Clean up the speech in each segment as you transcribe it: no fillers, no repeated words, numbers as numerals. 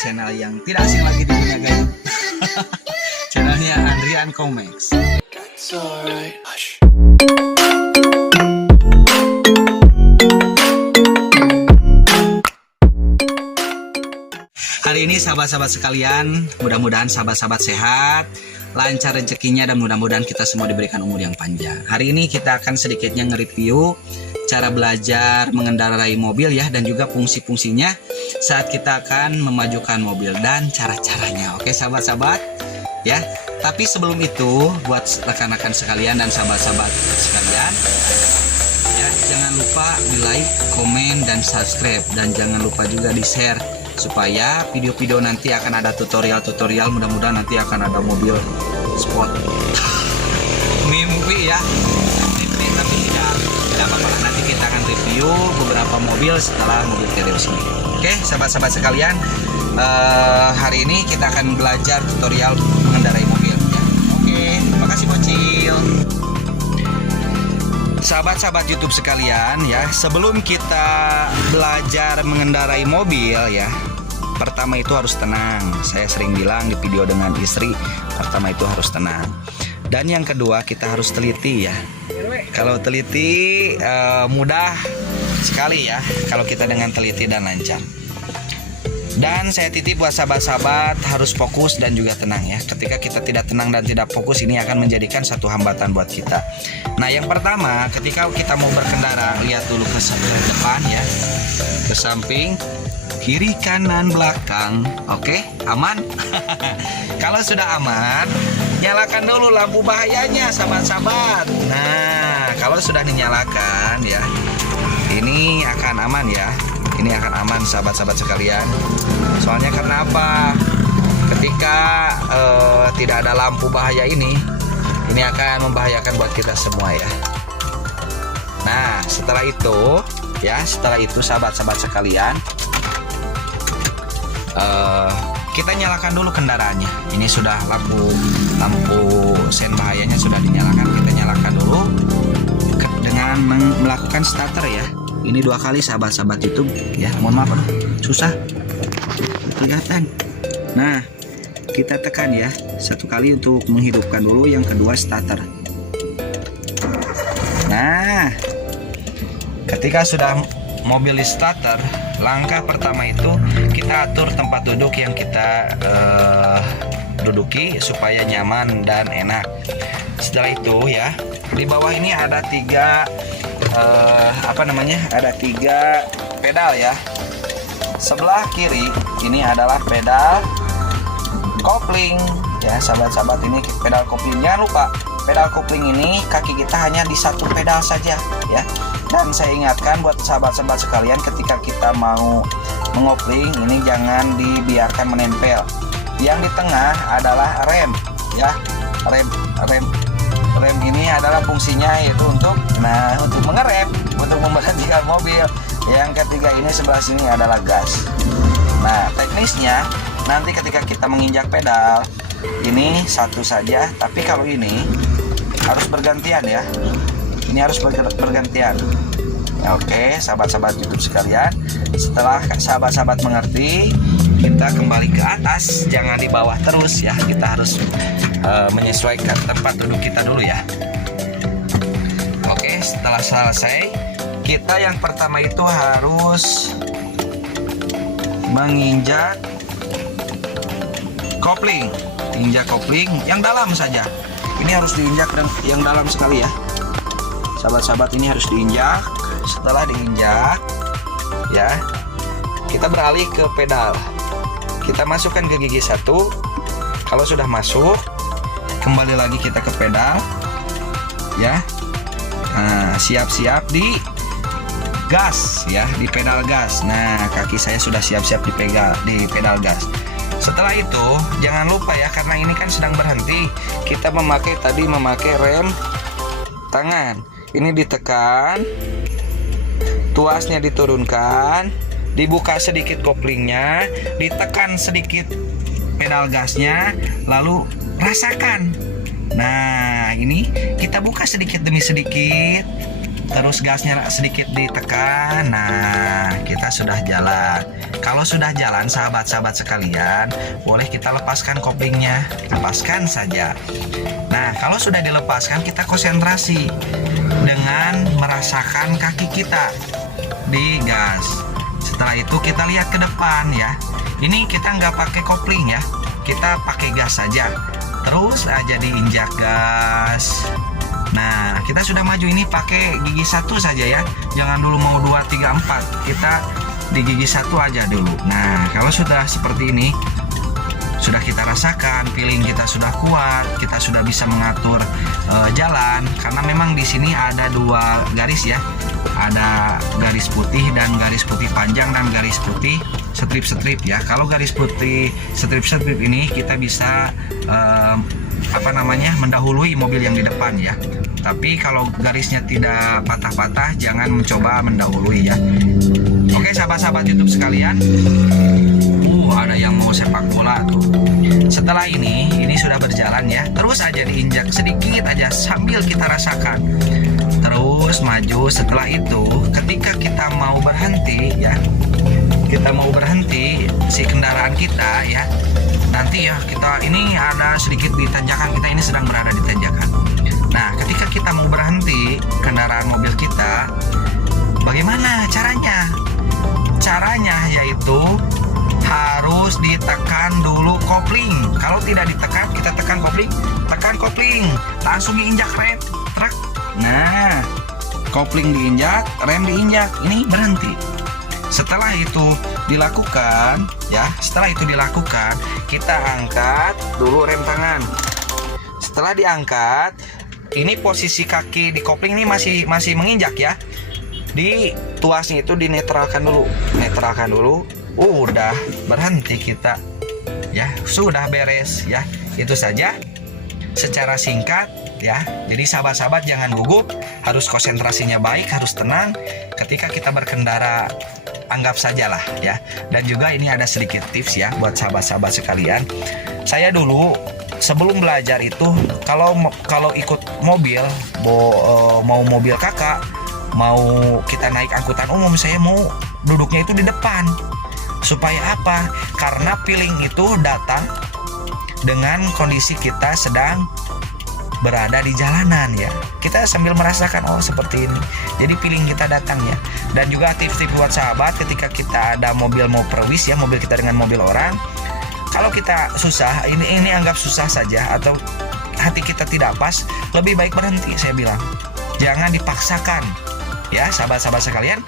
channel yang tidak asing lagi di dunia gaya. Channelnya Andrian Comex. Hari ini sahabat-sahabat sekalian, mudah-mudahan sahabat-sahabat sehat, lancar rezekinya, dan mudah-mudahan kita semua diberikan umur yang panjang. Hari ini kita akan sedikitnya nge-review cara belajar mengendarai mobil ya, dan juga fungsi-fungsinya saat kita akan memajukan mobil dan cara-caranya. Oke sahabat-sahabat ya. Tapi sebelum itu, buat rekan-rekan sekalian dan sahabat-sahabat sekalian ya, jangan lupa di like, komen, dan subscribe, dan jangan lupa juga di share supaya video-video nanti akan ada tutorial-tutorial. Mudah-mudahan nanti akan ada mobil sport mimpi ya, mimpi, tapi tidak apa-apa, nanti kita akan review beberapa mobil setelah mobil Terios ini. Oke sahabat-sahabat sekalian, hari ini kita akan belajar tutorial mengendarai mobil ya. Oke, makasih bocil. Sahabat-sahabat YouTube sekalian ya, sebelum kita belajar mengendarai mobil ya, pertama itu harus tenang. Saya sering bilang di video dengan istri, pertama itu harus tenang. Dan yang kedua, kita harus teliti ya. Kalau teliti mudah sekali ya, kalau kita dengan teliti dan lancar. Dan saya titip buat sahabat-sahabat harus fokus dan juga tenang ya. Ketika kita tidak tenang dan tidak fokus, ini akan menjadikan satu hambatan buat kita. Nah yang pertama, ketika kita mau berkendara, lihat dulu ke depan ya, ke samping, kiri, kanan, belakang. Oke, aman? Kalau sudah aman, nyalakan dulu lampu bahayanya sahabat-sahabat. Nah kalau sudah dinyalakan ya, ini akan aman ya. Ini akan aman sahabat-sahabat sekalian. Soalnya karena apa? Ketika tidak ada lampu bahaya ini akan membahayakan buat kita semua ya. Nah setelah itu ya, sahabat-sahabat sekalian, kita nyalakan dulu kendaraannya. Ini sudah lampu sen bahayanya sudah dinyalakan. Kita nyalakan dulu dengan melakukan starter ya. Ini 2 kali sahabat-sahabat YouTube ya. Mohon maaf susah kelihatan. Nah kita tekan ya, 1 kali untuk menghidupkan dulu, yang kedua starter. Nah ketika sudah mobil di starter, langkah pertama itu kita atur tempat duduk yang kita duduki supaya nyaman dan enak. Setelah itu ya, di bawah ini ada 3 ada 3 pedal ya. Sebelah kiri ini adalah pedal kopling ya sahabat-sahabat. Ini pedal kopling. Jangan lupa, pedal kopling ini kaki kita hanya di 1 pedal saja ya. Dan saya ingatkan buat sahabat-sahabat sekalian, ketika kita mau mengopling ini jangan dibiarkan menempel. Yang di tengah adalah rem ya. Rem ini adalah fungsinya yaitu untuk mengerem, untuk memberhentikan mobil. Yang ketiga ini sebelah sini adalah gas. Nah teknisnya nanti ketika kita menginjak pedal ini 1 saja, tapi kalau ini harus bergantian ya. Ini harus bergantian. Oke sahabat-sahabat YouTube sekalian, setelah sahabat-sahabat mengerti, kita kembali ke atas, jangan di bawah terus ya. Kita harus menyesuaikan tempat duduk kita dulu ya. Oke, setelah selesai, kita yang pertama itu harus menginjak kopling. Injak kopling yang dalam saja. Ini harus diinjak yang dalam sekali ya sahabat-sahabat. Ini harus diinjak. Setelah diinjak ya, kita beralih ke pedal. Kita masukkan ke gigi 1. Kalau sudah masuk, kembali lagi kita ke pedal ya. Nah siap-siap di gas ya, di pedal gas. Nah kaki saya sudah siap-siap di pedal gas. Setelah itu jangan lupa ya, karena ini kan sedang berhenti, kita memakai rem tangan. Ini ditekan, tuasnya diturunkan, dibuka sedikit koplingnya, ditekan sedikit pedal gasnya, lalu rasakan. Nah ini kita buka sedikit demi sedikit terus gasnya sedikit ditekan. Nah, kita sudah jalan. Kalau sudah jalan, sahabat-sahabat sekalian, boleh kita lepaskan koplingnya, lepaskan saja. Nah, kalau sudah dilepaskan, kita konsentrasi dengan merasakan kaki kita di gas. Setelah itu kita lihat ke depan ya. Ini kita nggak pakai kopling ya, kita pakai gas saja. Terus aja diinjak gas. Nah, kita sudah maju ini pakai gigi 1 saja ya. Jangan dulu mau 2, 3, 4. Kita di gigi 1 aja dulu. Nah, kalau sudah seperti ini, sudah kita rasakan, feeling kita sudah kuat, kita sudah bisa mengatur jalan. Karena memang di sini ada 2 garis ya. Ada garis putih dan garis putih panjang dan garis putih strip-strip ya. Kalau garis putih strip-strip ini kita bisa mendahului mobil yang di depan ya. Tapi kalau garisnya tidak patah-patah, jangan mencoba mendahului ya. Oke sahabat-sahabat YouTube sekalian, ada yang mau sepak bola tuh. Setelah ini sudah berjalan ya. Terus aja diinjak sedikit aja sambil kita rasakan. Terus maju. Setelah itu ketika kita mau berhenti ya, kita mau berhenti si kendaraan kita ya, nanti ya kita ini ada sedikit di tanjakan, kita ini sedang berada di tanjakan. Nah, ketika kita mau berhenti kendaraan mobil kita, bagaimana caranya? Caranya yaitu harus ditekan dulu kopling. Kalau tidak ditekan, kita tekan kopling, langsung diinjak rem, truk. Nah, kopling diinjak, rem diinjak, ini berhenti. Setelah itu dilakukan ya, kita angkat dulu rem tangan. Setelah diangkat, ini posisi kaki di kopling ini masih menginjak ya. Di tuasnya itu dinetralkan dulu. Udah berhenti kita. Ya, sudah beres ya. Itu saja secara singkat ya. Jadi sahabat-sahabat jangan gugup, harus konsentrasinya baik, harus tenang ketika kita berkendara. Anggap sajalah ya. Dan juga ini ada sedikit tips ya buat sahabat-sahabat sekalian. Saya dulu sebelum belajar itu kalau ikut mobil, mau mobil kakak, mau kita naik angkutan umum, saya mau duduknya itu di depan. Supaya apa? Karena feeling itu datang dengan kondisi kita sedang berada di jalanan ya. Kita sambil merasakan seperti ini. Jadi feeling kita datang ya. Dan juga tips-tips buat sahabat ketika kita ada mobil mau perwis ya, mobil kita dengan mobil orang. Kalau kita susah, ini anggap susah saja atau hati kita tidak pas, lebih baik berhenti saya bilang. Jangan dipaksakan. Ya, sahabat-sahabat sekalian.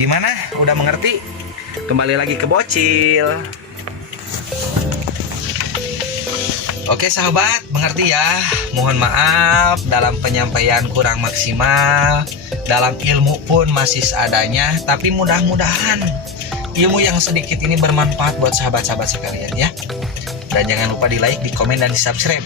Gimana? Udah mengerti? Kembali lagi ke bocil. Oke sahabat, mengerti ya. Mohon maaf dalam penyampaian kurang maksimal, dalam ilmu pun masih seadanya, tapi mudah-mudahan ilmu yang sedikit ini bermanfaat buat sahabat-sahabat sekalian ya. Dan jangan lupa di like, di komen, dan di subscribe.